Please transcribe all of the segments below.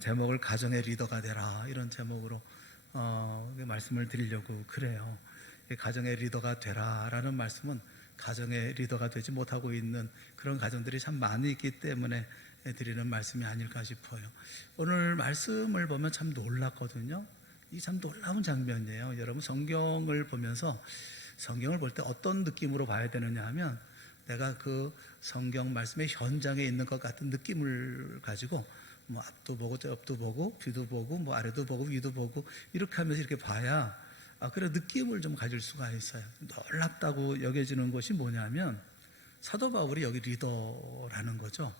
제목을 가정의 리더가 되라, 이런 제목으로 말씀을 드리려고 그래요. 가정의 리더가 되라라는 말씀은 가정의 리더가 되지 못하고 있는 그런 가정들이 참 많이 있기 때문에 드리는 말씀이 아닐까 싶어요. 오늘 말씀을 보면 참 놀랐거든요. 이 참 놀라운 장면이에요. 여러분, 성경을 보면서 성경을 볼 때 어떤 느낌으로 봐야 되느냐 하면, 내가 그 성경 말씀의 현장에 있는 것 같은 느낌을 가지고 뭐 앞도 보고 옆도 보고 뒤도 보고 뭐 아래도 보고 위도 보고 이렇게 하면서 이렇게 봐야 그런 느낌을 좀 가질 수가 있어요. 놀랍다고 여겨지는 것이 뭐냐면, 사도 바울이 여기 리더라는 거죠.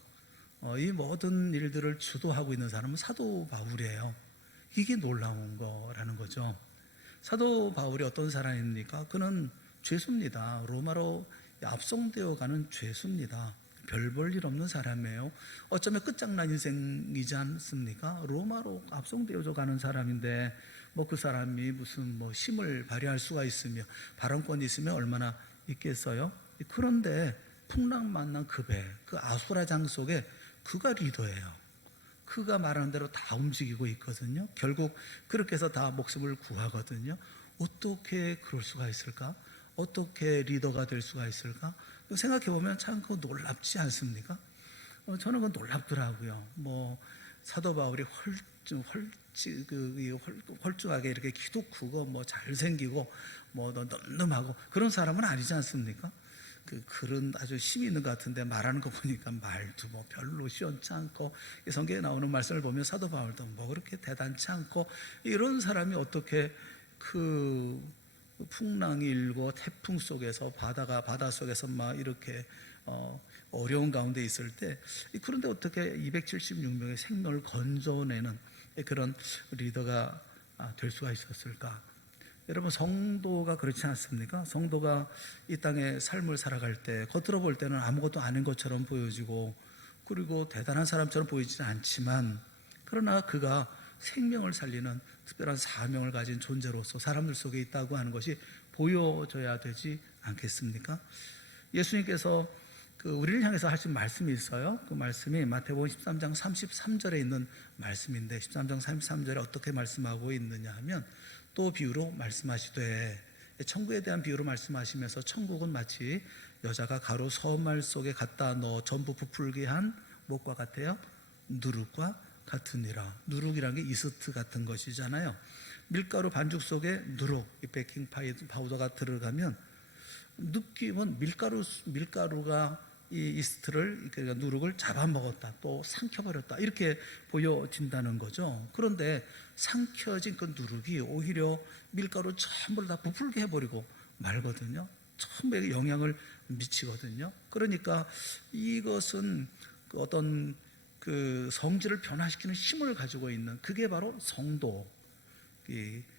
이 모든 일들을 주도하고 있는 사람은 사도 바울이에요. 이게 놀라운 거라는 거죠. 사도 바울이 어떤 사람입니까? 그는 죄수입니다. 로마로 압송되어 가는 죄수입니다. 별 볼 일 없는 사람이에요. 어쩌면 끝장난 인생이지 않습니까? 로마로 압송되어져 가는 사람인데 뭐 그 사람이 무슨 뭐 힘을 발휘할 수가 있으며 발언권이 있으면 얼마나 있겠어요? 그런데 풍랑만난 그 배, 그 아수라장 속에 그가 리더예요. 그가 말하는 대로 다 움직이고 있거든요. 결국 그렇게 해서 다 목숨을 구하거든요. 어떻게 그럴 수가 있을까? 어떻게 리더가 될 수가 있을까? 생각해보면 참 그거 놀랍지 않습니까? 저는 그건 놀랍더라고요. 뭐 사도 바울이 헐쭉하게 이렇게 키도 크고 뭐 잘생기고 뭐 늠름하고 그런 사람은 아니지 않습니까? 그런 아주 힘이 있는 것 같은데 말하는 거 보니까 말도 뭐 별로 시원치 않고, 성경에 나오는 말씀을 보면 사도 바울도 뭐 그렇게 대단치 않고, 이런 사람이 어떻게 그 풍랑이 일고 태풍 속에서 바다 속에서 막 이렇게 어려운 가운데 있을 때, 그런데 어떻게 276명의 생명을 건져내는 그런 리더가 될 수가 있었을까? 여러분, 성도가 그렇지 않습니까? 성도가 이 땅에 삶을 살아갈 때 겉으로 볼 때는 아무것도 아닌 것처럼 보여지고, 그리고 대단한 사람처럼 보이지는 않지만, 그러나 그가 생명을 살리는 특별한 사명을 가진 존재로서 사람들 속에 있다고 하는 것이 보여져야 되지 않겠습니까? 예수님께서 우리를 향해서 하신 말씀이 있어요. 그 말씀이 마태복음 13장 33절에 있는 말씀인데, 13장 33절에 어떻게 말씀하고 있느냐 하면, 또 비유로 말씀하시되, 천국에 대한 비유로 말씀하시면서, 천국은 마치 여자가 가루 서말 속에 갖다 넣어 전부 부풀게 한 무엇과 같아요? 누룩과 같으니라. 누룩이라는 게 이스트 같은 것이잖아요. 밀가루 반죽 속에 누룩, 이 베이킹 파우더가 들어가면 느낌은 밀가루가 이 이스트를, 그러니까 누룩을 잡아먹었다, 또 삼켜버렸다, 이렇게 보여진다는 거죠. 그런데 삼켜진 그 누룩이 오히려 밀가루 전부를 다 부풀게 해버리고 말거든요. 전부에 영향을 미치거든요. 그러니까 이것은 어떤 그 성질을 변화시키는 힘을 가지고 있는, 그게 바로 성도,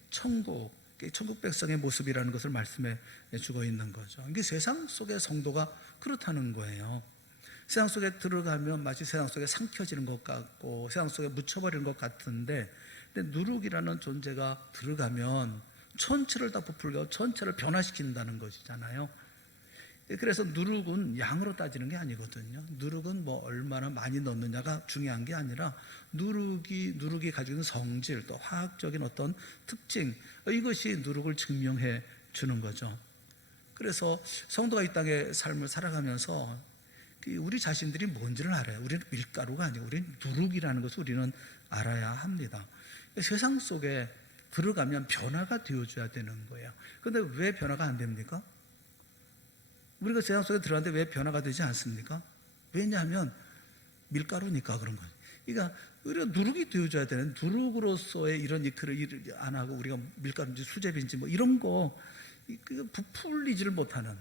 천국 백성의 모습이라는 것을 말씀해 주고 있는 거죠. 이게 세상 속의 성도가 그렇다는 거예요. 세상 속에 들어가면 마치 세상 속에 삼켜지는 것 같고 세상 속에 묻혀버리는 것 같은데, 근데 누룩이라는 존재가 들어가면 전체를 다 부풀고 전체를 변화시킨다는 것이잖아요. 그래서 누룩은 양으로 따지는 게 아니거든요. 누룩은 뭐 얼마나 많이 넣느냐가 중요한 게 아니라, 누룩이 가지고 있는 성질, 또 화학적인 어떤 특징, 이것이 누룩을 증명해 주는 거죠. 그래서 성도가 이 땅의 삶을 살아가면서 우리 자신들이 뭔지를 알아요. 우리는 밀가루가 아니고 우리는 누룩이라는 것을 우리는 알아야 합니다. 세상 속에 들어가면 변화가 되어줘야 되는 거예요. 그런데 왜 변화가 안 됩니까? 우리가 세상 속에 들어갔는데 왜 변화가 되지 않습니까? 왜냐하면 밀가루니까 그런 거예요. 그러니까 우리가 누룩이 되어줘야 되는, 누룩으로서의 이런 일을 안 하고 우리가 밀가루인지 수제비인지 뭐 이런 거 부풀리지를 못하는,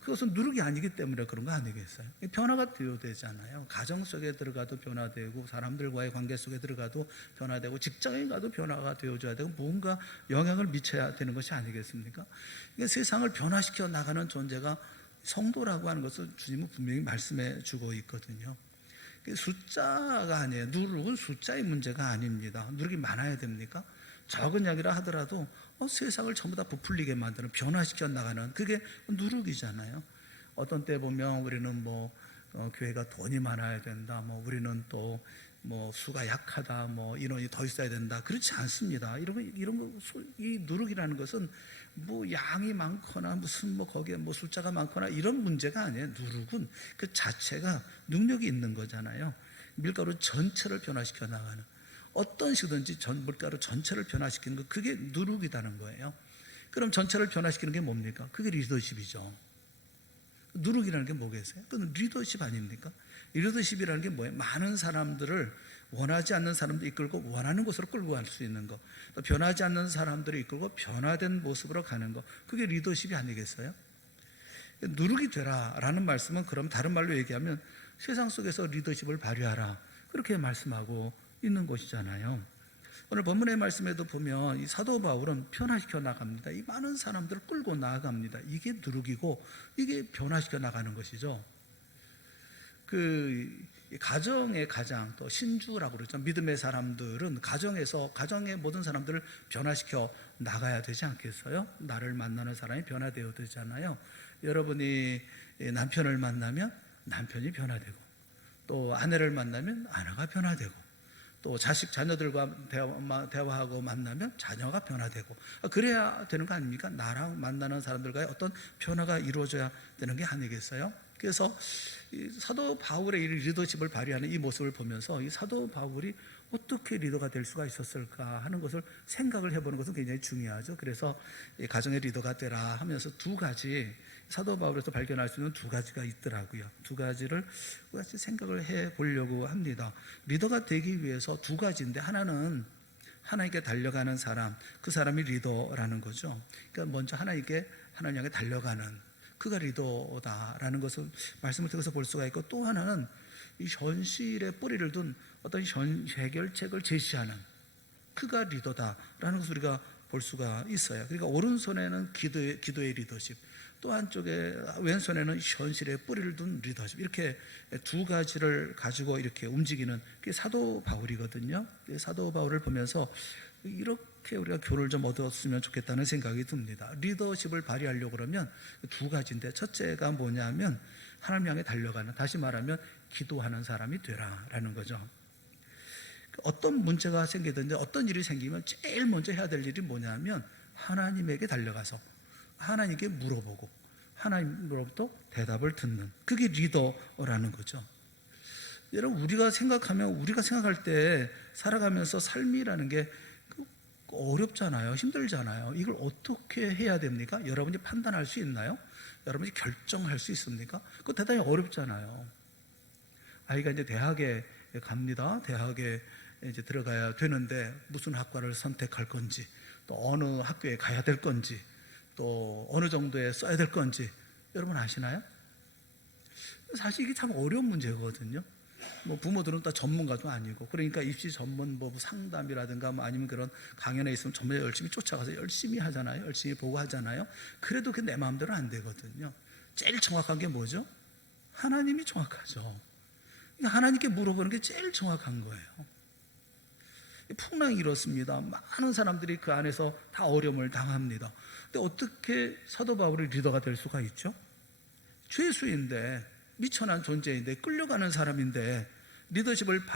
그것은 누룩이 아니기 때문에 그런 거 아니겠어요? 변화가 되어야 되잖아요. 가정 속에 들어가도 변화되고, 사람들과의 관계 속에 들어가도 변화되고, 직장에 가도 변화가 되어줘야 되고, 뭔가 영향을 미쳐야 되는 것이 아니겠습니까? 그러니까 세상을 변화시켜 나가는 존재가 성도라고 하는 것을 주님은 분명히 말씀해 주고 있거든요. 숫자가 아니에요. 누룩은 숫자의 문제가 아닙니다. 누룩이 많아야 됩니까? 적은 양이라 하더라도 세상을 전부 다 부풀리게 만드는, 변화시켜 나가는, 그게 누룩이잖아요. 어떤 때 보면 우리는 뭐 교회가 돈이 많아야 된다, 뭐 우리는 또 뭐 수가 약하다, 뭐 인원이 더 있어야 된다, 그렇지 않습니다. 이 누룩이라는 것은 뭐 양이 많거나 무슨 뭐 거기에 뭐 숫자가 많거나 이런 문제가 아니에요. 누룩은 그 자체가 능력이 있는 거잖아요. 밀가루 전체를 변화시켜 나가는, 어떤 식이든지 밀가루 전체를 변화시키는 거, 그게 누룩이라는 거예요. 그럼 전체를 변화시키는 게 뭡니까? 그게 리더십이죠. 누룩이라는 게 뭐겠어요? 그건 리더십 아닙니까? 리더십이라는 게 뭐예요? 많은 사람들을, 원하지 않는 사람도 이끌고 원하는 곳으로 끌고 갈 수 있는 거, 또 변하지 않는 사람들을 이끌고 변화된 모습으로 가는 거, 그게 리더십이 아니겠어요? 누룩이 되라라는 말씀은, 그럼 다른 말로 얘기하면 세상 속에서 리더십을 발휘하라, 그렇게 말씀하고 있는 것이잖아요. 오늘 본문의 말씀에도 보면 이 사도 바울은 변화시켜 나갑니다. 이 많은 사람들을 끌고 나아갑니다. 이게 누룩이고 이게 변화시켜 나가는 것이죠. 그 가정의 가장, 또 신주라고 그러죠. 믿음의 사람들은 가정의 모든 사람들을 변화시켜 나가야 되지 않겠어요? 나를 만나는 사람이 변화되어야 되잖아요. 여러분이 남편을 만나면 남편이 변화되고, 또 아내를 만나면 아내가 변화되고, 또 자녀들과 대화하고 만나면 자녀가 변화되고, 그래야 되는 거 아닙니까? 나랑 만나는 사람들과의 어떤 변화가 이루어져야 되는 게 아니겠어요? 그래서 이 사도 바울의 이 리더십을 발휘하는 이 모습을 보면서 이 사도 바울이 어떻게 리더가 될 수가 있었을까 하는 것을 생각을 해보는 것은 굉장히 중요하죠. 그래서 가정의 리더가 되라 하면서 두 가지, 사도 바울에서 발견할 수 있는 두 가지가 있더라고요. 두 가지를 같이 생각을 해보려고 합니다. 리더가 되기 위해서 두 가지인데, 하나는 하나님께 달려가는 사람, 그 사람이 리더라는 거죠. 그러니까 먼저 하나님 향해 달려가는, 그가 리더다라는 것을 말씀을 통해서 볼 수가 있고, 또 하나는 이 현실에 뿌리를 둔 어떤 해결책을 제시하는, 그가 리더다라는 것을 우리가 볼 수가 있어요. 그러니까 오른손에는 기도의 리더십, 또 한쪽에 왼손에는 현실에 뿌리를 둔 리더십, 이렇게 두 가지를 가지고 이렇게 움직이는 게 사도 바울이거든요. 사도 바울을 보면서 이렇게 우리가 교훈을 좀 얻었으면 좋겠다는 생각이 듭니다. 리더십을 발휘하려고 그러면 두 가지인데, 첫째가 뭐냐면 하나님 향해 달려가는, 다시 말하면 기도하는 사람이 되라라는 거죠. 어떤 문제가 생기든지 어떤 일이 생기면 제일 먼저 해야 될 일이 뭐냐면 하나님에게 달려가서 하나님께 물어보고 하나님으로부터 대답을 듣는, 그게 리더라는 거죠. 여러분, 우리가 생각할 때 살아가면서 삶이라는 게 어렵잖아요. 힘들잖아요. 이걸 어떻게 해야 됩니까? 여러분이 판단할 수 있나요? 여러분이 결정할 수 있습니까? 그거 대단히 어렵잖아요. 아이가 이제 대학에 갑니다. 대학에 이제 들어가야 되는데 무슨 학과를 선택할 건지, 또 어느 학교에 가야 될 건지, 또 어느 정도에 써야 될 건지 여러분 아시나요? 사실 이게 참 어려운 문제거든요. 뭐 부모들은 다 전문가도 아니고, 그러니까 입시 전문 뭐 상담이라든가 뭐 아니면 그런 강연에 있으면 전부 열심히 쫓아가서 열심히 하잖아요. 열심히 보고 하잖아요. 그래도 그게 내 마음대로 안 되거든요. 제일 정확한 게 뭐죠? 하나님이 정확하죠. 그러니까 하나님께 물어보는 게 제일 정확한 거예요. 풍랑이 이렇습니다. 많은 사람들이 그 안에서 다 어려움을 당합니다. 근데 어떻게 사도 바울이 리더가 될 수가 있죠? 죄수인데, 미천한 존재인데, 끌려가는 사람인데 리더십을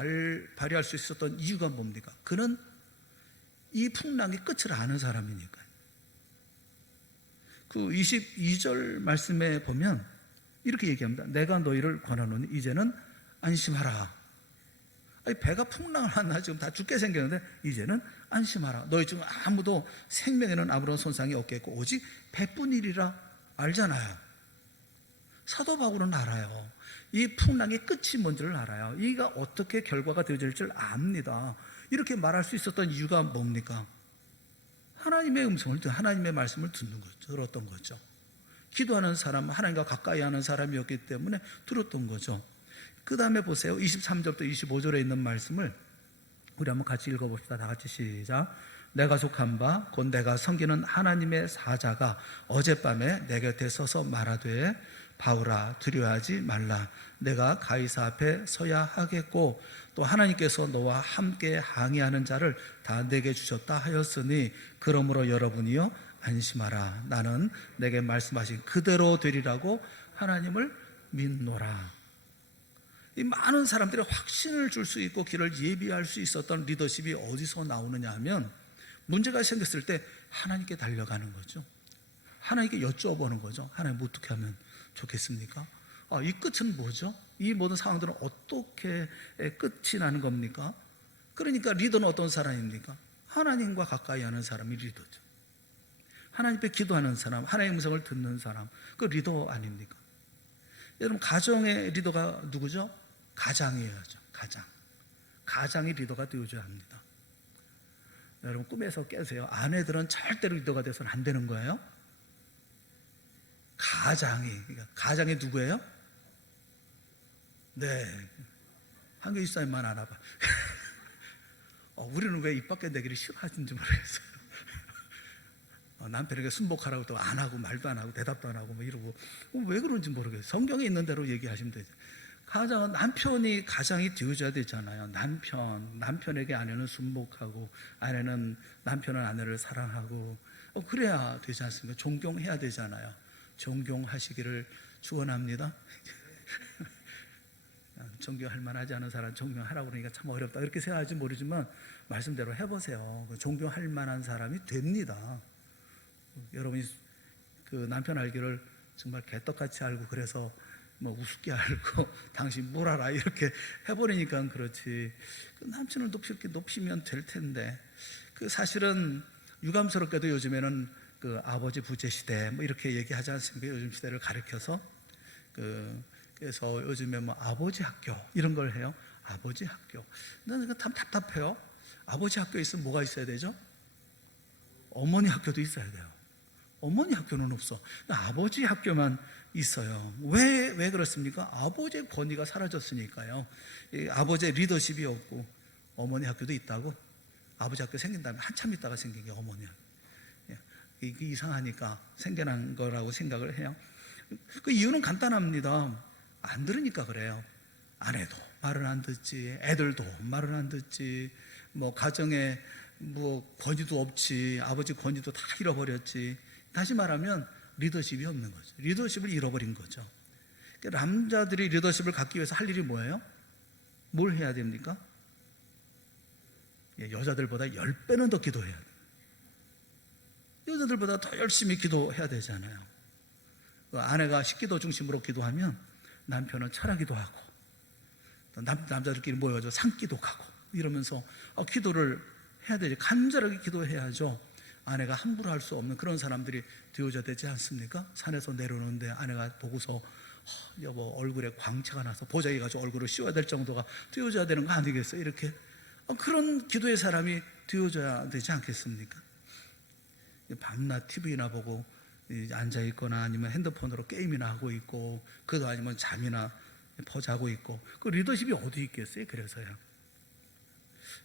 발휘할 수 있었던 이유가 뭡니까? 그는 이 풍랑의 끝을 아는 사람이니까요. 그 22절 말씀에 보면 이렇게 얘기합니다. 내가 너희를 권하노니 이제는 안심하라. 아니, 배가 풍랑을 하나 지금 다 죽게 생겼는데 이제는 안심하라. 너희 중 아무도 생명에는 아무런 손상이 없겠고 오직 배뿐이리라 알잖아요. 사도 바울은 알아요. 이 풍랑의 끝이 뭔지를 알아요. 이가 어떻게 결과가 되어질 줄 압니다. 이렇게 말할 수 있었던 이유가 뭡니까? 하나님의 하나님의 말씀을 들었던 거죠. 기도하는 사람, 하나님과 가까이 하는 사람이었기 때문에 들었던 거죠. 그 다음에 보세요. 23절부터 25절에 있는 말씀을 우리 한번 같이 읽어봅시다. 다 같이 시작. 내가 속한 바 곧 내가 섬기는 하나님의 사자가 어젯밤에 내 곁에 서서 말하되 바울아 두려워하지 말라. 내가 가이사 앞에 서야 하겠고 또 하나님께서 너와 함께 항의하는 자를 다 내게 주셨다 하였으니 그러므로 여러분이여 안심하라. 나는 내게 말씀하신 그대로 되리라고 하나님을 믿노라. 이 많은 사람들이 확신을 줄 수 있고 길을 예비할 수 있었던 리더십이 어디서 나오느냐 하면 문제가 생겼을 때 하나님께 달려가는 거죠. 하나님께 여쭤보는 거죠. 하나님 어떻게 하면 좋겠습니까? 이 끝은 뭐죠? 이 모든 상황들은 어떻게 끝이 나는 겁니까? 그러니까 리더는 어떤 사람입니까? 하나님과 가까이 하는 사람이 리더죠. 하나님께 기도하는 사람, 하나님의 음성을 듣는 사람, 그 리더 아닙니까? 여러분, 가정의 리더가 누구죠? 가장이어야죠. 가장이 리더가 되어줘야 합니다. 여러분, 꿈에서 깨세요. 아내들은 절대로 리더가 돼서는 안 되는 거예요. 가장이 누구예요? 네, 한교희 집사님만 알아봐. 우리는 왜 입 밖에 내기를 싫어하는지 모르겠어요. 남편에게 순복하라고 또 안 하고 말도 안 하고 대답도 안 하고 뭐 이러고 왜 그런지 모르겠어요. 성경에 있는 대로 얘기하시면 되죠. 남편이 가장이 되어줘야 되잖아요. 남편에게 아내는 순복하고 남편은 아내를 사랑하고 그래야 되지 않습니까? 존경해야 되잖아요. 존경하시기를 축원합니다. 존경할 만하지 않은 사람 존경하라고 그러니까 참 어렵다 이렇게 생각할지 모르지만 말씀대로 해보세요. 존경할 만한 사람이 됩니다. 여러분이 그 남편 알기를 정말 개떡같이 알고 그래서 뭐 우습게 알고 당신 뭘 알아 이렇게 해버리니까 그렇지. 그 남편을 높이면 될 텐데 그 사실은 유감스럽게도 요즘에는 그 아버지 부재 시대 뭐 이렇게 얘기하지 않습니까? 요즘 시대를 가리켜서 그래서 요즘에 뭐 아버지 학교 이런 걸 해요. 아버지 학교. 나는 참 답답해요. 아버지 학교에 있으면 뭐가 있어야 되죠? 어머니 학교도 있어야 돼요. 어머니 학교는 없어. 아버지 학교만 있어요. 왜 그렇습니까? 아버지의 권위가 사라졌으니까요. 아버지의 리더십이 없고 어머니 학교도 있다고? 아버지 학교 생긴 다음에 한참 있다가 생긴 게 어머니 학교. 이게 이상하니까 생겨난 거라고 생각을 해요. 그 이유는 간단합니다. 안 들으니까 그래요. 아내도 말을 안 듣지, 애들도 말을 안 듣지, 뭐 가정에 뭐 권위도 없지, 아버지 권위도 다 잃어버렸지. 다시 말하면 리더십이 없는 거죠. 리더십을 잃어버린 거죠. 남자들이 리더십을 갖기 위해서 할 일이 뭐예요? 뭘 해야 됩니까? 여자들보다 10배는 더 기도해야 돼요. 여자들보다 더 열심히 기도해야 되잖아요. 아내가 식기도 중심으로 기도하면 남편은 철학기도 하고 남자들끼리 모여서 산기도 가고 이러면서 기도를 해야 되지. 간절하게 기도해야죠. 아내가 함부로 할 수 없는 그런 사람들이 되어져야 되지 않습니까? 산에서 내려오는데 아내가 보고서 여보 얼굴에 광채가 나서 보자기 가지고 얼굴을 씌워야 될 정도가 되어져야 되는 거 아니겠어요? 이렇게 그런 기도의 사람이 되어져야 되지 않겠습니까? 밤낮 TV나 보고 앉아있거나 아니면 핸드폰으로 게임이나 하고 있고 그도 아니면 잠이나 퍼자고 있고 그 리더십이 어디 있겠어요? 그래서요.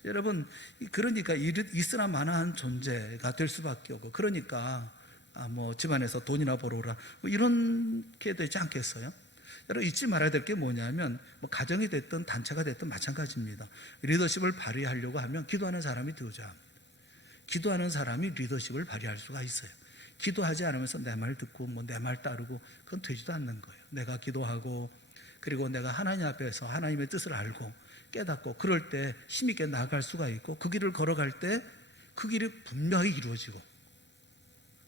여러분, 그러니까 있으나 마나한 존재가 될 수밖에 없고 그러니까 뭐 집안에서 돈이나 벌어오라 뭐 이렇게 되지 않겠어요? 여러분, 잊지 말아야 될 게 뭐냐면 뭐 가정이 됐든 단체가 됐든 마찬가지입니다. 리더십을 발휘하려고 하면 기도하는 사람이 되어줘야 합니다. 기도하는 사람이 리더십을 발휘할 수가 있어요. 기도하지 않으면서 내 말 듣고 뭐 내 말 따르고 그건 되지도 않는 거예요. 내가 기도하고 그리고 내가 하나님 앞에서 하나님의 뜻을 알고 깨닫고 그럴 때 힘있게 나아갈 수가 있고 그 길을 걸어갈 때 그 길이 분명히 이루어지고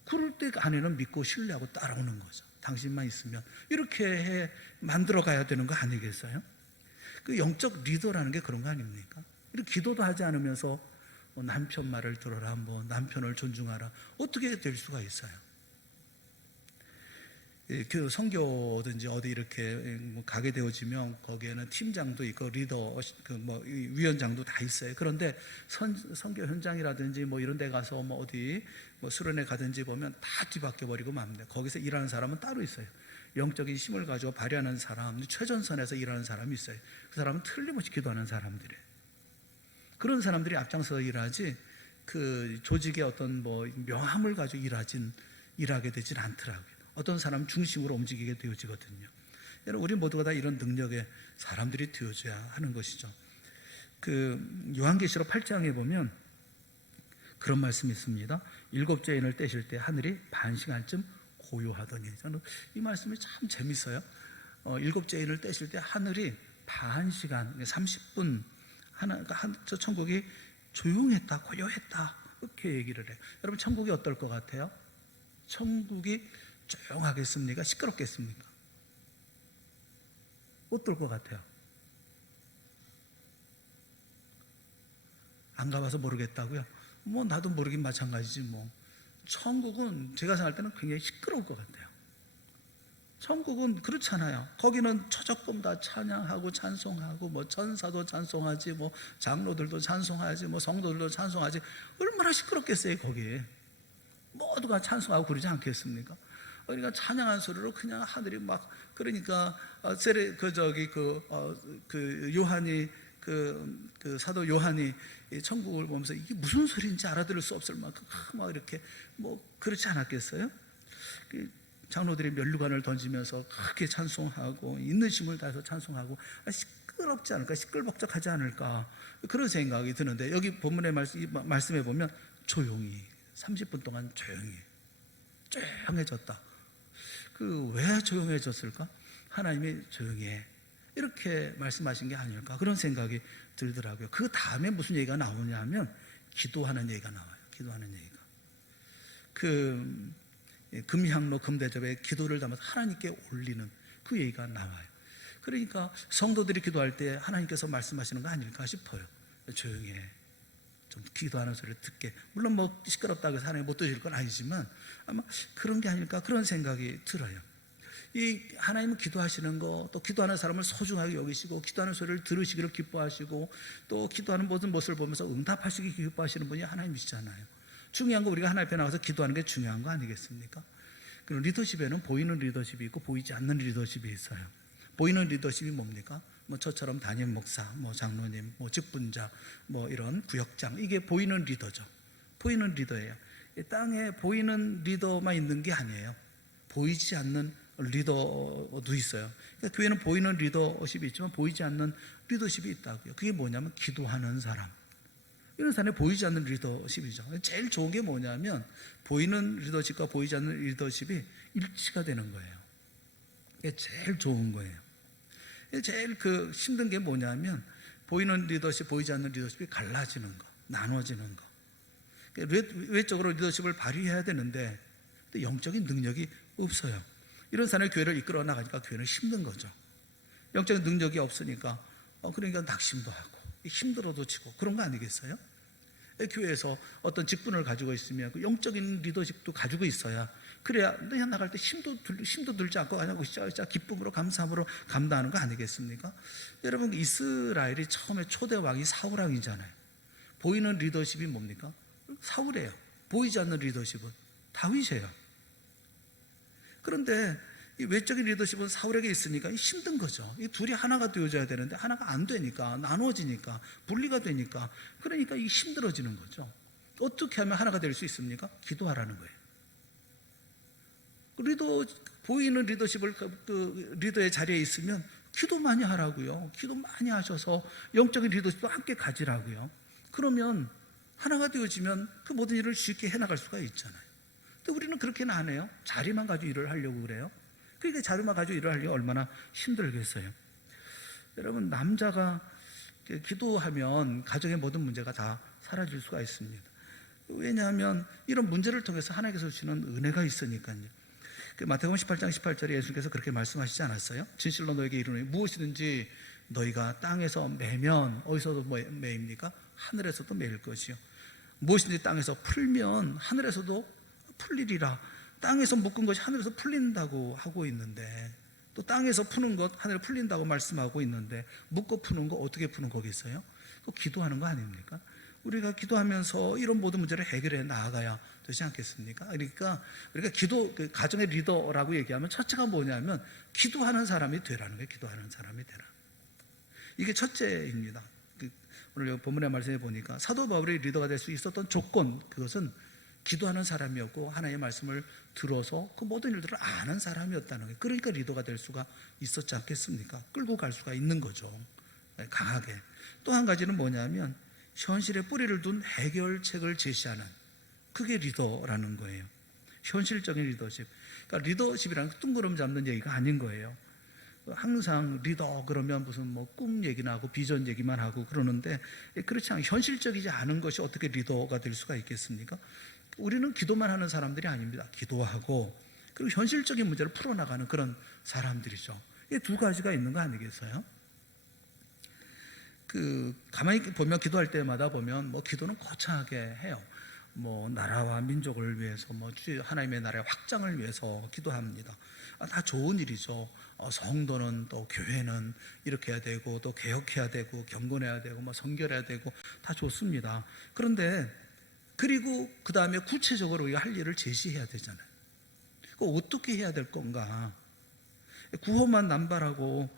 그럴 때 아내는 믿고 신뢰하고 따라오는 거죠. 당신만 있으면 이렇게 해 만들어 가야 되는 거 아니겠어요? 그 영적 리더라는 게 그런 거 아닙니까? 이렇게 기도도 하지 않으면서 남편 말을 들어라, 뭐 남편을 존중하라, 어떻게 될 수가 있어요? 그 선교든지 어디 이렇게 가게 되어지면 거기에는 팀장도 있고 리더, 뭐 위원장도 다 있어요. 그런데 선교 현장이라든지 뭐 이런 데 가서 뭐 어디 뭐 수련회 가든지 보면 다 뒤바뀌어 버리고 맙니다. 거기서 일하는 사람은 따로 있어요. 영적인 힘을 가지고 발휘하는 사람, 최전선에서 일하는 사람이 있어요. 그 사람은 틀림없이 기도하는 사람들이에요. 그런 사람들이 앞장서서 일하지 그 조직의 어떤 뭐 명함을 가지고 일하게 되진 않더라고요. 어떤 사람 중심으로 움직이게 되어지거든요. 여러분, 우리 모두가 다 이런 능력의 사람들이 되어줘야 하는 것이죠. 그 요한계시록 8장에 보면 그런 말씀이 있습니다. 7째 인을 떼실 때 하늘이 반시간쯤 고요하더니. 저는 이 말씀이 참 재밌어요. 7째 인을 떼실 때 하늘이 반 시간, 30분 저 천국이 조용했다, 고요했다 이렇게 얘기를 해요. 여러분 천국이 어떨 것 같아요? 천국이 조용하겠습니까? 시끄럽겠습니까? 어떨 것 같아요? 안 가봐서 모르겠다고요? 뭐 나도 모르긴 마찬가지지 뭐. 천국은 제가 생각할 때는 굉장히 시끄러울 것 같아요. 천국은 그렇잖아요. 거기는 처적금 다 찬양하고 찬송하고 뭐 천사도 찬송하지 뭐 장로들도 찬송하지 뭐 성도들도 찬송하지. 얼마나 시끄럽겠어요 거기. 모두가 찬송하고 그러지 않겠습니까? 그러니까 찬양한 소리로 그냥 하늘이 막 그러니까 요한이 그 사도 요한이 천국을 보면서 이게 무슨 소리인지 알아들을 수 없을 만큼 막 이렇게 뭐 그렇지 않았겠어요? 장로들이 면류관을 던지면서 크게 찬송하고 있는 힘을 다해서 찬송하고 시끄럽지 않을까, 시끌벅적하지 않을까 그런 생각이 드는데 여기 본문의 말씀에 보면 조용히 30분 동안 조용해졌다. 왜 조용해졌을까? 하나님이 조용해 이렇게 말씀하신 게 아닐까 그런 생각이 들더라고요. 그 다음에 무슨 얘기가 나오냐 하면 기도하는 얘기가 나와요. 기도하는 얘기가 금향로 금대접에 기도를 담아서 하나님께 올리는 그 얘기가 나와요. 그러니까 성도들이 기도할 때 하나님께서 말씀하시는 거 아닐까 싶어요. 조용히 해. 좀 기도하는 소리를 듣게. 물론 뭐 시끄럽다고 해서 하나님 못 들으실 건 아니지만 아마 그런 게 아닐까 그런 생각이 들어요. 이 하나님은 기도하시는 거, 또 기도하는 사람을 소중하게 여기시고 기도하는 소리를 들으시기를 기뻐하시고 또 기도하는 모든 모습을 보면서 응답하시기 기뻐하시는 분이 하나님이시잖아요. 중요한 거 우리가 하나님 앞에 나가서 기도하는 게 중요한 거 아니겠습니까? 그럼 리더십에는 보이는 리더십이 있고 보이지 않는 리더십이 있어요. 보이는 리더십이 뭡니까? 뭐 저처럼 담임 목사, 뭐 장로님, 뭐 직분자, 뭐 이런 구역장, 이게 보이는 리더죠. 보이는 리더예요. 이 땅에 보이는 리더만 있는 게 아니에요. 보이지 않는 리더도 있어요. 그러니까 교회는 보이는 리더십이 있지만 보이지 않는 리더십이 있다고요. 그게 뭐냐면 기도하는 사람. 이런 사람이 보이지 않는 리더십이죠. 제일 좋은 게 뭐냐면 보이는 리더십과 보이지 않는 리더십이 일치가 되는 거예요. 이게 제일 좋은 거예요. 제일 힘든 게 뭐냐면 보이는 리더십, 보이지 않는 리더십이 갈라지는 거, 나눠지는 거. 외적으로 리더십을 발휘해야 되는데 영적인 능력이 없어요. 이런 사람이 교회를 이끌어 나가니까 교회는 힘든 거죠. 영적인 능력이 없으니까 그러니까 낙심도 하고 힘들어도 지고 그런 거 아니겠어요? 교회에서 어떤 직분을 가지고 있으면 그 영적인 리더십도 가지고 있어야 그래야 그냥 나갈 때 힘도 들지 않고 그냥 기쁨으로 감사함으로 감당하는 거 아니겠습니까? 여러분 이스라엘이 처음에 초대 왕이 사울 왕이잖아요. 보이는 리더십이 뭡니까? 사울이에요. 보이지 않는 리더십은 다윗이에요. 그런데 이 외적인 리더십은 사울에게 있으니까 힘든 거죠. 이 둘이 하나가 되어져야 되는데 하나가 안 되니까 나누어지니까 분리가 되니까 그러니까 이 힘들어지는 거죠. 어떻게 하면 하나가 될 수 있습니까? 기도하라는 거예요. 보이는 리더십을 리더의 자리에 있으면 기도 많이 하라고요. 기도 많이 하셔서 영적인 리더십도 함께 가지라고요. 그러면 하나가 되어지면 그 모든 일을 쉽게 해나갈 수가 있잖아요. 근데 우리는 그렇게는 안 해요. 자리만 가지고 일을 하려고 그래요. 그러니까 자리만 가지고 일을 하려고 얼마나 힘들겠어요. 여러분 남자가 기도하면 가정의 모든 문제가 다 사라질 수가 있습니다. 왜냐하면 이런 문제를 통해서 하나님께서 주시는 은혜가 있으니까요. 마태복음 18장 18절에 예수께서 그렇게 말씀하시지 않았어요? 진실로 너에게 이르노니 무엇이든지 너희가 땅에서 매면 어디서도 매입니까? 하늘에서도 매일 것이요. 무엇이든지 땅에서 풀면 하늘에서도 풀리리라. 땅에서 묶은 것이 하늘에서 풀린다고 하고 있는데 또 땅에서 푸는 것 하늘에 풀린다고 말씀하고 있는데 묶고 푸는 거 어떻게 푸는 거겠어요? 또 기도하는 거 아닙니까? 우리가 기도하면서 이런 모든 문제를 해결해 나아가야 되지 않겠습니까? 그러니까 우리가 가정의 리더라고 얘기하면 첫째가 뭐냐면 기도하는 사람이 되라는 거예요. 기도하는 사람이 되라. 이게 첫째입니다. 오늘 본문의 말씀에 보니까 사도 바울이 리더가 될 수 있었던 조건, 그것은 기도하는 사람이었고 하나님의 말씀을 들어서 그 모든 일들을 아는 사람이었다는 거예요. 그러니까 리더가 될 수가 있었지 않겠습니까? 끌고 갈 수가 있는 거죠. 강하게. 또 한 가지는 뭐냐면 현실에 뿌리를 둔 해결책을 제시하는, 그게 리더라는 거예요. 현실적인 리더십. 그러니까 리더십이라는 뜬구름 잡는 얘기가 아닌 거예요. 항상 리더 그러면 무슨 뭐 꿈 얘기나 하고 비전 얘기만 하고 그러는데, 그렇지 않아요. 현실적이지 않은 것이 어떻게 리더가 될 수가 있겠습니까? 우리는 기도만 하는 사람들이 아닙니다. 기도하고 그리고 현실적인 문제를 풀어나가는 그런 사람들이죠. 이 두 가지가 있는 거 아니겠어요? 가만히 보면 기도할 때마다 보면 뭐 기도는 거창하게 해요. 뭐 나라와 민족을 위해서, 뭐 하나님의 나라의 확장을 위해서 기도합니다. 다 좋은 일이죠. 성도는 또 교회는 이렇게 해야 되고 또 개혁해야 되고 경건해야 되고 뭐 성결해야 되고 다 좋습니다. 그런데 그리고 그 다음에 구체적으로 우리가 할 일을 제시해야 되잖아요. 어떻게 해야 될 건가? 구호만 남발하고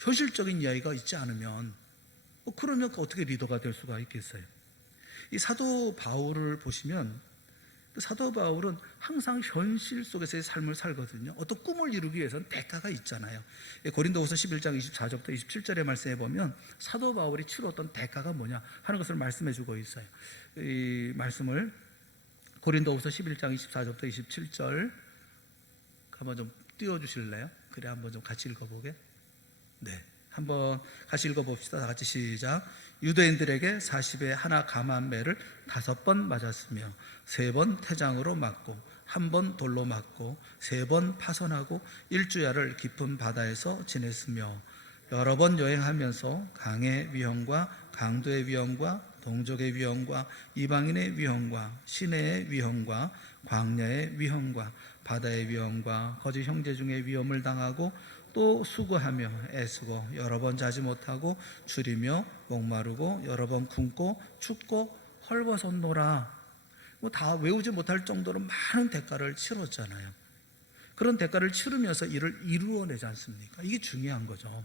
현실적인 이야기가 있지 않으면 그러면 어떻게 리더가 될 수가 있겠어요? 이 사도 바울을 보시면 사도 바울은 항상 현실 속에서의 삶을 살거든요. 어떤 꿈을 이루기 위해서는 대가가 있잖아요. 고린도후서 11장 24절부터 27절의 말씀에 보면 사도 바울이 치루었던 대가가 뭐냐 하는 것을 말씀해 주고 있어요. 이 말씀을 고린도후서 11장 24절부터 27절 한번 좀 띄워주실래요? 그래 한번 좀 같이 읽어보게. 네, 한번 같이 읽어봅시다. 다 같이 시작. 유대인들에게 40에 하나 감한 매를 5번 맞았으며 3번 태장으로 맞고 1번 돌로 맞고 3번 파선하고 일주야를 깊은 바다에서 지냈으며 여러 번 여행하면서 강의 위험과 강도의 위험과 동족의 위험과 이방인의 위험과 시내의 위험과 광야의 위험과 바다의 위험과 거짓 형제 중에 위험을 당하고 또 수고하며 애쓰고 여러 번 자지 못하고 줄이며 목마르고 여러 번 굶고 춥고 헐벗었노라. 뭐 다 외우지 못할 정도로 많은 대가를 치렀잖아요. 그런 대가를 치르면서 일을 이루어내지 않습니까? 이게 중요한 거죠.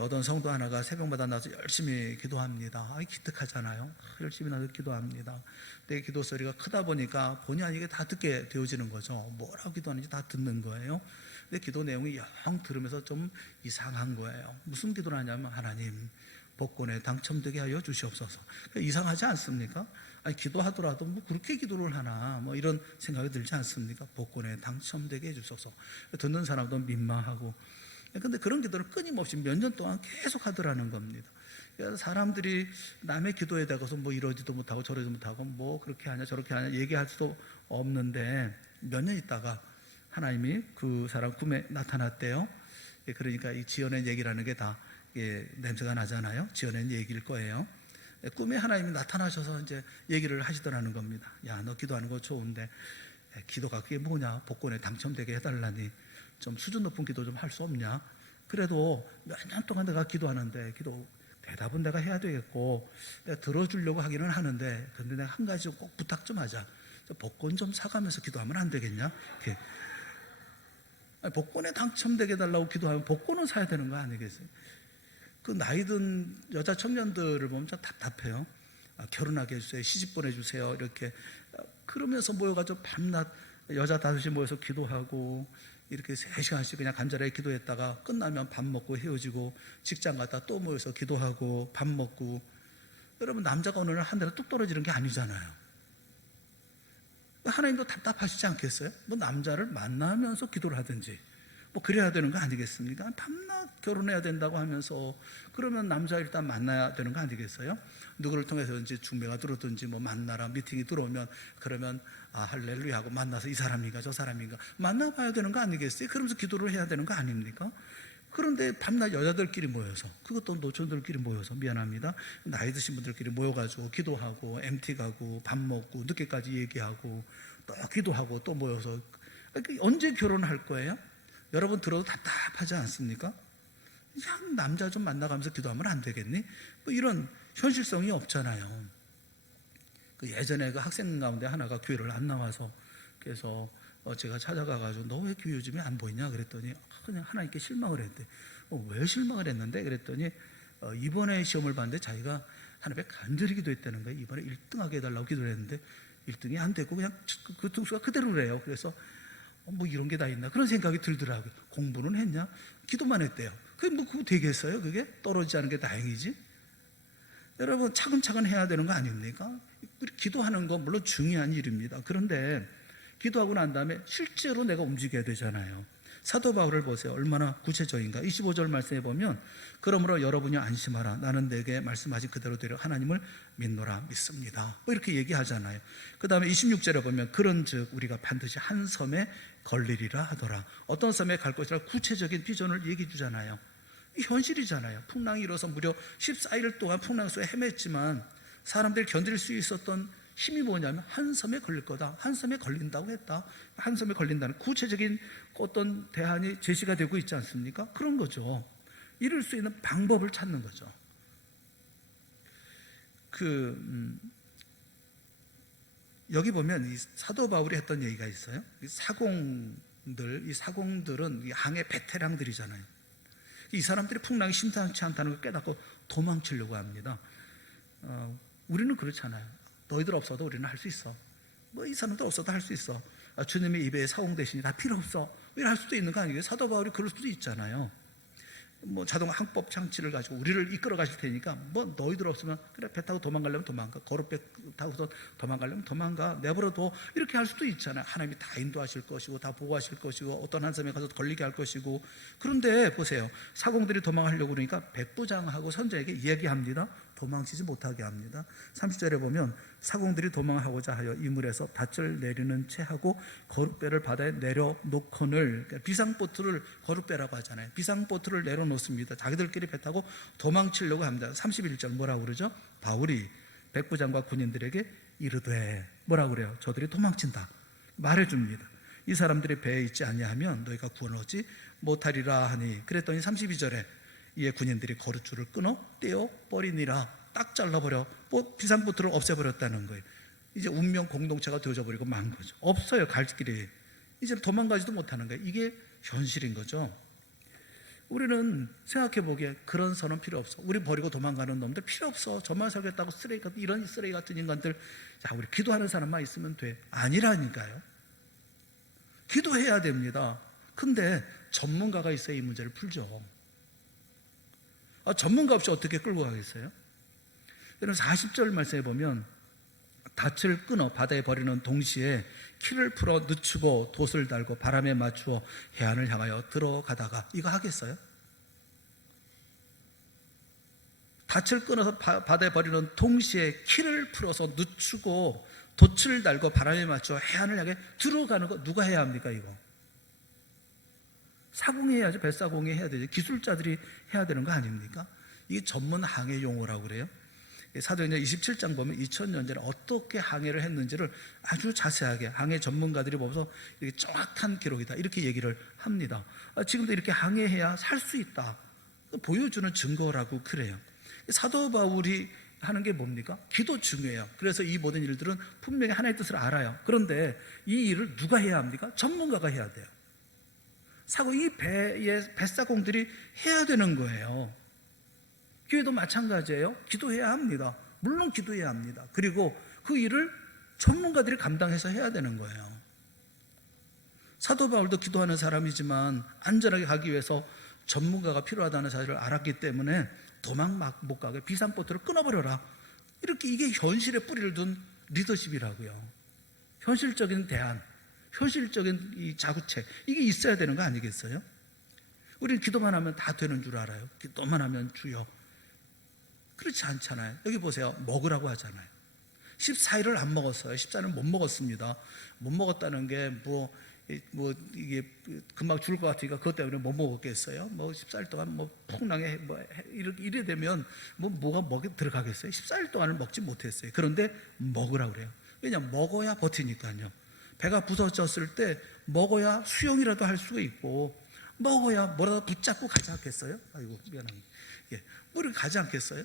어떤 성도 하나가 새벽마다 나와서 열심히 기도합니다. 기특하잖아요. 열심히 나와서 기도합니다. 근데 기도 소리가 크다 보니까 본의 아니게 다 듣게 되어지는 거죠. 뭐라고 기도하는지 다 듣는 거예요. 근데 기도 내용이 영 들으면서 좀 이상한 거예요. 무슨 기도를 하냐면 하나님 복권에 당첨되게 하여 주시옵소서. 이상하지 않습니까? 아니 기도하더라도 뭐 그렇게 기도를 하나 뭐 이런 생각이 들지 않습니까? 복권에 당첨되게 해주소서. 듣는 사람도 민망하고. 근데 그런 기도를 끊임없이 몇 년 동안 계속 하더라는 겁니다. 그래서 사람들이 남의 기도에 대해서 뭐 이러지도 못하고 저러지도 못하고 뭐 그렇게 하냐 저렇게 하냐 얘기할 수도 없는데 몇 년 있다가 하나님이 그 사람 꿈에 나타났대요. 그러니까 이 지어낸 얘기라는 게 다 냄새가 나잖아요. 지어낸 얘기일 거예요. 꿈에 하나님이 나타나셔서 이제 얘기를 하시더라는 겁니다. 야, 너 기도하는 거 좋은데 기도가 그게 뭐냐? 복권에 당첨되게 해달라니 좀 수준 높은 기도 좀 할 수 없냐? 그래도 몇 년 동안 내가 기도하는데 기도 대답은 내가 해야 되겠고 내가 들어주려고 하기는 하는데 근데 내가 한 가지 꼭 부탁 좀 하자. 복권 좀 사가면서 기도하면 안 되겠냐? 이렇게. 복권에 당첨되게 해달라고 기도하면 복권은 사야 되는 거 아니겠어요? 그 나이든 여자 청년들을 보면 좀 답답해요. 결혼하게 해주세요. 시집 보내주세요. 이렇게 그러면서 모여가지고 밤낮 여자 5시 모여서 기도하고 이렇게 3시간씩 그냥 간절하게 기도했다가 끝나면 밥 먹고 헤어지고 직장 갔다 또 모여서 기도하고 밥 먹고. 여러분 남자가 어느 날 하늘에 뚝 떨어지는 게 아니잖아요. 하나님도 답답하시지 않겠어요? 뭐 남자를 만나면서 기도를 하든지 뭐 그래야 되는 거 아니겠습니까? 밤낮 결혼해야 된다고 하면서 그러면 남자 일단 만나야 되는 거 아니겠어요? 누구를 통해서든지 중매가 들어오든지 뭐 만나라 미팅이 들어오면 그러면 할렐루야 하고 만나서 이 사람인가 저 사람인가 만나봐야 되는 거 아니겠어요? 그러면서 기도를 해야 되는 거 아닙니까? 그런데 밤낮 여자들끼리 모여서 그것도 노천들끼리 모여서 미안합니다 나이 드신 분들끼리 모여가지고 기도하고 MT 가고 밥 먹고 늦게까지 얘기하고 또 기도하고 또 모여서 언제 결혼할 거예요? 여러분 들어도 답답하지 않습니까? 그냥 남자 좀 만나가면서 기도하면 안 되겠니? 뭐 이런 현실성이 없잖아요. 예전에 그 학생 가운데 하나가 교회를 안 나와서 그래서 제가 찾아가가지고 너 왜 교회 요즘에 안 보이냐 그랬더니 그냥 하나님께 실망을 했대. 왜 실망을 했는데 그랬더니 이번에 시험을 봤는데 자기가 하나님께 간절히 기도했다는 거예요. 이번에 1등하게 해달라고 기도를 했는데 1등이 안 되고 그냥 그 등수가 그대로래요. 그래서 뭐 이런 게 다 있나 그런 생각이 들더라고요. 공부는 했냐? 기도만 했대요. 그게 뭐 그거 되겠어요? 그게 떨어지지 않은 게 다행이지. 여러분 차근차근 해야 되는 거 아닙니까? 기도하는 건 물론 중요한 일입니다. 그런데 기도하고 난 다음에 실제로 내가 움직여야 되잖아요. 사도 바울을 보세요. 얼마나 구체적인가. 25절 말씀해 보면 그러므로 여러분이 안심하라. 나는 내게 말씀하신 그대로 되려 하나님을 믿노라 믿습니다. 뭐 이렇게 얘기하잖아요. 그 다음에 26절에 보면 그런즉 우리가 반드시 한 섬에 걸리리라 하더라. 어떤 섬에 갈 것이라 구체적인 비전을 얘기해 주잖아요. 현실이잖아요. 풍랑이 일어서 무려 14일 동안 풍랑 속에 헤맸지만 사람들이 견딜 수 있었던 힘이 뭐냐면 한 섬에 걸릴 거다. 한 섬에 걸린다고 했다. 한 섬에 걸린다는 구체적인 어떤 대안이 제시가 되고 있지 않습니까? 그런 거죠. 이룰 수 있는 방법을 찾는 거죠. 여기 보면 이 사도 바울이 했던 얘기가 있어요. 이 사공들은 이 항해 베테랑들이잖아요. 이 사람들이 풍랑이 심상치 않다는 걸 깨닫고 도망치려고 합니다. 우리는 그렇잖아요. 너희들 없어도 우리는 할 수 있어. 뭐 이 사람들 없어도 할 수 있어. 주님의 입에 사공 대신이 다 필요 없어. 이렇게 할 수도 있는 거 아니에요? 사도 바울이 그럴 수도 있잖아요. 뭐 자동 항법 장치를 가지고 우리를 이끌어 가실 테니까 뭐 너희들 없으면 그래 배 타고 도망가려면 도망가. 거룩배 타고서 도망가려면 도망가. 내버려둬. 이렇게 할 수도 있잖아요. 하나님이 다 인도하실 것이고 다 보호하실 것이고 어떤 한 섬에 가서 걸리게 할 것이고. 그런데 보세요. 사공들이 도망하려고 그러니까 백부장하고 선자에게 이야기합니다. 도망치지 못하게 합니다. 30절에 보면 사공들이 도망하고자 하여 이물에서 닻을 내리는 채 하고 거룩배를 바다에 내려놓거늘, 그러니까 비상보트를 거룩배라고 하잖아요. 비상보트를 내려놓습니다. 자기들끼리 배 타고 도망치려고 합니다. 31절 뭐라고 그러죠? 바울이 백부장과 군인들에게 이르되 뭐라고 그래요? 저들이 도망친다 말해줍니다. 이 사람들이 배에 있지 아니하면 너희가 구원 얻지 못하리라 하니, 그랬더니 32절에 이에 군인들이 거룻줄을 끊어 떼어버리니라. 딱 잘라버려 비상보트를 없애버렸다는 거예요. 이제 운명 공동체가 되어져 버리고 만 거죠. 없어요. 갈 길이. 이제 도망가지도 못하는 거예요. 이게 현실인 거죠. 우리는 생각해 보기에 그런 선은 필요 없어. 우리 버리고 도망가는 놈들 필요 없어. 저만 살겠다고 쓰레기 같은 이런 쓰레기 같은 인간들, 자 우리 기도하는 사람만 있으면 돼. 아니라니까요. 기도해야 됩니다. 근데 전문가가 있어야 이 문제를 풀죠. 전문가 없이 어떻게 끌고 가겠어요? 여러분 40절 말씀에 보면 닻을 끊어 바다에 버리는 동시에 키를 풀어 늦추고 돛을 달고 바람에 맞추어 해안을 향하여 들어가다가, 이거 하겠어요? 닻을 끊어서 바다에 버리는 동시에 키를 풀어서 늦추고 돛을 달고 바람에 맞추어 해안을 향해 들어가는 거 누가 해야 합니까? 이거 사공이 해야죠. 뱃사공이 해야 되죠. 기술자들이 해야 되는 거 아닙니까? 이게 전문 항해 용어라고 그래요. 사도행전 27장 보면 2000년 전에 어떻게 항해를 했는지를 아주 자세하게 항해 전문가들이 보면서 이렇게 정확한 기록이다 이렇게 얘기를 합니다. 지금도 이렇게 항해해야 살 수 있다 보여주는 증거라고 그래요. 사도 바울이 하는 게 뭡니까? 기도 중요해요. 그래서 이 모든 일들은 분명히 하나의 뜻을 알아요. 그런데 이 일을 누가 해야 합니까? 전문가가 해야 돼요. 이 배의 뱃사공들이 해야 되는 거예요. 교회도 마찬가지예요. 기도해야 합니다. 물론 기도해야 합니다. 그리고 그 일을 전문가들이 감당해서 해야 되는 거예요. 사도 바울도 기도하는 사람이지만 안전하게 가기 위해서 전문가가 필요하다는 사실을 알았기 때문에 도망 못 가게 비상보트를 끊어버려라. 이렇게 이게 현실에 뿌리를 둔 리더십이라고요. 현실적인 대안, 현실적인 이 자구책, 이게 있어야 되는 거 아니겠어요? 우리는 기도만 하면 다 되는 줄 알아요. 기도만 하면 주여. 그렇지 않잖아요. 여기 보세요. 먹으라고 하잖아요. 14일을 안 먹었어요. 14일은 못 먹었습니다. 못 먹었다는 게 이게 금방 죽을 것 같으니까 그것 때문에 못 먹었겠어요? 14일 동안 풍랑에 이래 되면 뭐가 먹에 들어가겠어요? 14일 동안을 먹지 못했어요. 그런데 먹으라고 그래요. 왜냐하면 먹어야 버티니까요. 배가 부서졌을 때 먹어야 수영이라도 할 수가 있고, 먹어야 뭐라도 붙잡고 가지 않겠어요? 아이고 미안합니다. 뭐를 가지 않겠어요?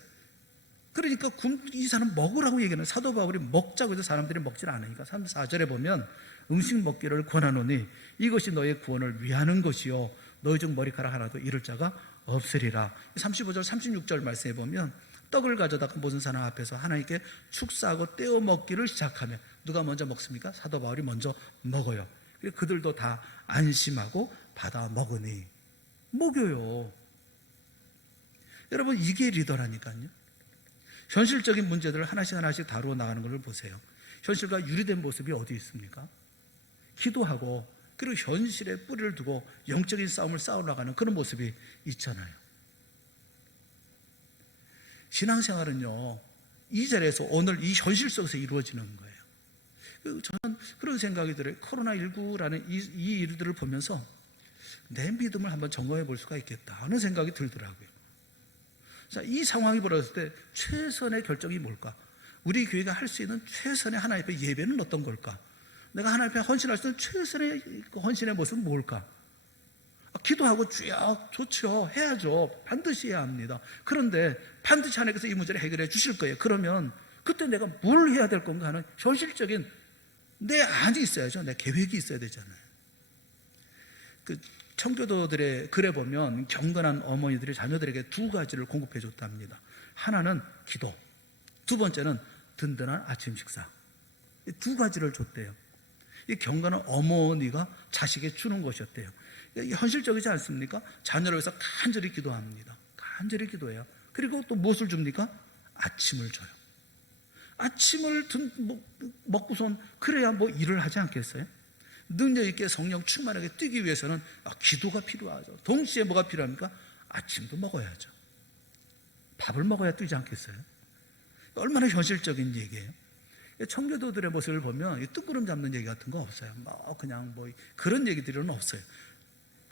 그러니까 이 사람 먹으라고 얘기하는, 사도 바울이 먹자고 해서 사람들이 먹질 않으니까 34절에 보면 음식 먹기를 권하노니 이것이 너의 구원을 위하는 것이요 너희 중 머리카락 하나도 잃을 자가 없으리라. 35절 36절 말씀에 보면 떡을 가져다가 모든 사람 앞에서 하나님께 축사하고 떼어 먹기를 시작하면 누가 먼저 먹습니까? 사도 바울이 먼저 먹어요. 그들도 다 안심하고 받아 먹으니. 먹여요. 여러분 이게 리더라니까요. 현실적인 문제들을 하나씩 다루어 나가는 것을 보세요. 현실과 유리된 모습이 어디 있습니까? 기도하고 그리고 현실에 뿌리를 두고 영적인 싸움을 싸워나가는 그런 모습이 있잖아요. 신앙생활은요, 이 자리에서 오늘 이 현실 속에서 이루어지는 거예요. 저는 그런 생각이 들어요. 코로나19라는 이 일들을 보면서 내 믿음을 한번 점검해 볼 수가 있겠다 하는 생각이 들더라고요. 자, 이 상황이 벌어졌을 때 최선의 결정이 뭘까? 우리 교회가 할 수 있는 최선의 하나님 앞에 예배는 어떤 걸까? 내가 하나님 앞에 헌신할 수 있는 최선의 헌신의 모습은 뭘까? 기도하고 주여, 좋죠, 해야죠. 반드시 해야 합니다. 그런데 반드시 하나님께서 이 문제를 해결해 주실 거예요. 그러면 그때 내가 뭘 해야 될 건가 하는 현실적인 내 안이 있어야죠. 내 계획이 있어야 되잖아요. 그 청교도들의 글에 보면 경건한 어머니들이 자녀들에게 두 가지를 공급해 줬답니다. 하나는 기도, 두 번째는 든든한 아침 식사. 이 두 가지를 줬대요. 이 경건한 어머니가 자식에게 주는 것이었대요. 현실적이지 않습니까? 자녀를 위해서 간절히 기도합니다. 간절히 기도해요. 그리고 또 무엇을 줍니까? 아침을 줘요. 아침을 먹고선 그래야 뭐 일을 하지 않겠어요? 능력 있게 성령 충만하게 뛰기 위해서는 기도가 필요하죠. 동시에 뭐가 필요합니까? 아침도 먹어야죠. 밥을 먹어야 뛰지 않겠어요? 얼마나 현실적인 얘기예요. 청교도들의 모습을 보면 뜬구름 잡는 얘기 같은 거 없어요. 그냥 그런 얘기들은 없어요.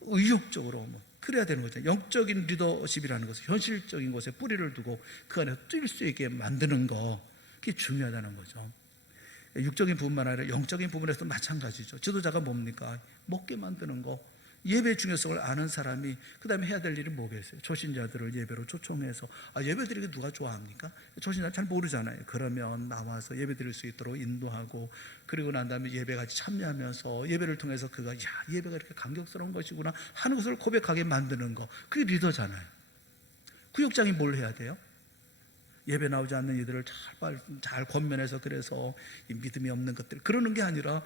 의욕적으로 그래야 되는 거죠. 영적인 리더십이라는 것은 현실적인 곳에 뿌리를 두고 그 안에 뛸 수 있게 만드는 거, 그게 중요하다는 거죠. 육적인 부분만 아니라 영적인 부분에서도 마찬가지죠. 지도자가 뭡니까? 먹게 만드는 거. 예배의 중요성을 아는 사람이 그 다음에 해야 될 일이 뭐겠어요? 초신자들을 예배로 초청해서 예배 드리기 누가 좋아합니까? 초신자 잘 모르잖아요. 그러면 나와서 예배 드릴 수 있도록 인도하고, 그리고 난 다음에 예배 같이 참여하면서 예배를 통해서 그가 예배가 이렇게 감격스러운 것이구나 하는 것을 고백하게 만드는 거, 그게 리더잖아요. 구역장이 뭘 해야 돼요? 예배 나오지 않는 이들을 잘 권면해서, 그래서 이 믿음이 없는 것들 그러는 게 아니라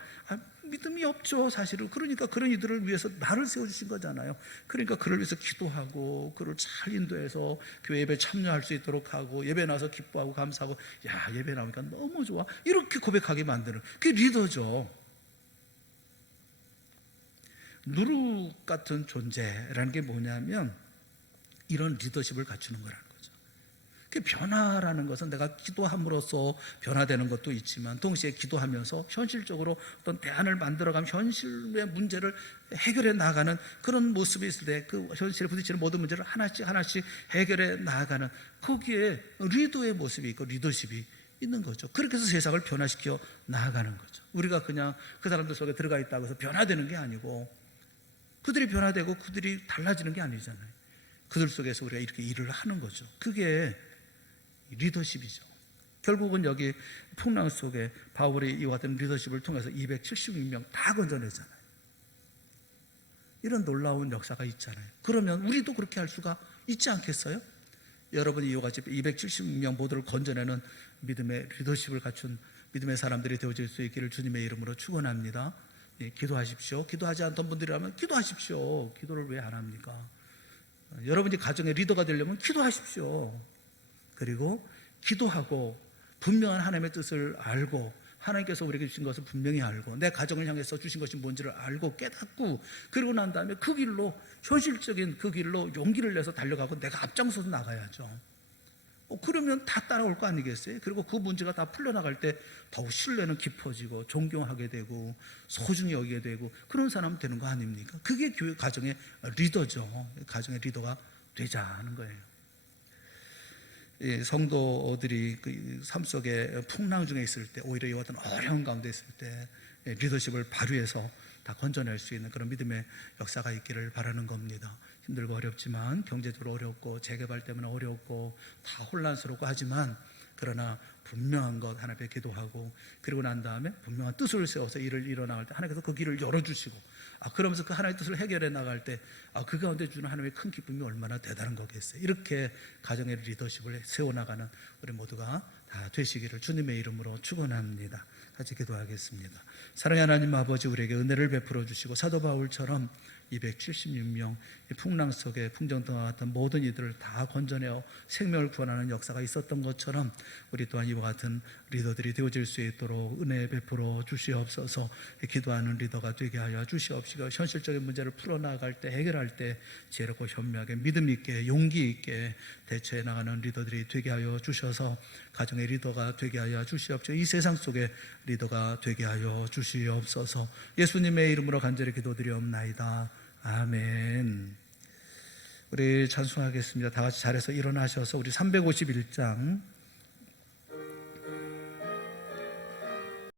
믿음이 없죠 사실은. 그러니까 그런 이들을 위해서 나를 세워주신 거잖아요. 그러니까 그를 위해서 기도하고 그를 잘 인도해서 교회 예배 참여할 수 있도록 하고, 예배 나와서 기뻐하고 감사하고, 예배 나오니까 너무 좋아 이렇게 고백하게 만드는, 그게 리더죠. 누룩 같은 존재라는 게 뭐냐면 이런 리더십을 갖추는 거라는 거죠. 그 변화라는 것은 내가 기도함으로써 변화되는 것도 있지만, 동시에 기도하면서 현실적으로 어떤 대안을 만들어가면 현실의 문제를 해결해 나가는 그런 모습이 있을 때 그 현실에 부딪히는 모든 문제를 하나씩 해결해 나가는, 거기에 리더의 모습이 있고 리더십이 있는 거죠. 그렇게 해서 세상을 변화시켜 나가는 거죠. 우리가 그냥 그 사람들 속에 들어가 있다고 해서 변화되는 게 아니고, 그들이 변화되고 그들이 달라지는 게 아니잖아요. 그들 속에서 우리가 이렇게 일을 하는 거죠. 그게 리더십이죠. 결국은 여기 풍랑 속에 바울이 이와 같은 리더십을 통해서 276명 다 건져내잖아요. 이런 놀라운 역사가 있잖아요. 그러면 우리도 그렇게 할 수가 있지 않겠어요? 여러분이 이와 같이 276명 모두를 건져내는 믿음의 리더십을 갖춘 믿음의 사람들이 되어질 수 있기를 주님의 이름으로 축원합니다. 기도하십시오. 기도하지 않던 분들이라면 기도하십시오. 기도를 왜 안 합니까? 여러분이 가정의 리더가 되려면 기도하십시오. 그리고 기도하고 분명한 하나님의 뜻을 알고, 하나님께서 우리에게 주신 것을 분명히 알고, 내 가정을 향해서 주신 것이 뭔지를 알고 깨닫고, 그리고 난 다음에 그 길로, 현실적인 그 길로 용기를 내서 달려가고 내가 앞장서서 나가야죠. 그러면 다 따라올 거 아니겠어요? 그리고 그 문제가 다 풀려나갈 때 더욱 신뢰는 깊어지고 존경하게 되고 소중히 여기게 되고 그런 사람 되는 거 아닙니까? 그게 교회 가정의 리더죠. 가정의 리더가 되자는 거예요. 성도들이 그 삶 속에 풍랑 중에 있을 때, 오히려 이와 같은 어려운 가운데 있을 때 리더십을 발휘해서 다 건져낼 수 있는 그런 믿음의 역사가 있기를 바라는 겁니다. 힘들고 어렵지만, 경제적으로 어렵고 재개발 때문에 어렵고 다 혼란스럽고 하지만, 그러나 분명한 것 하나 앞에 기도하고, 그리고 난 다음에 분명한 뜻을 세워서 일을 이뤄나갈 때 하나님께서 그 길을 열어주시고, 그러면서 그 하나님의 뜻을 해결해 나갈 때 그 가운데 주는 하나님의 큰 기쁨이 얼마나 대단한 거겠어요. 이렇게 가정의 리더십을 세워나가는 우리 모두가 다 되시기를 주님의 이름으로 축원합니다. 같이 기도하겠습니다. 사랑의 하나님 아버지, 우리에게 은혜를 베풀어 주시고 사도 바울처럼 276명 풍랑 속에 풍정등과 같은 모든 이들을 다 건져내어 생명을 구원하는 역사가 있었던 것처럼 우리 또한 이와 같은 리더들이 되어질 수 있도록 은혜 베풀어 주시옵소서. 기도하는 리더가 되게 하여 주시옵시고, 현실적인 문제를 풀어나갈 때, 해결할 때 지혜롭고 현명하게 믿음 있게 용기 있게 대처해 나가는 리더들이 되게 하여 주셔서 가정의 리더가 되게 하여 주시옵시고, 이 세상 속에 리더가 되게 하여 주시옵소서. 예수님의 이름으로 간절히 기도드리옵나이다. 아멘. 우리 찬송하겠습니다. 다 같이 자리에서 일어나셔서 우리 351장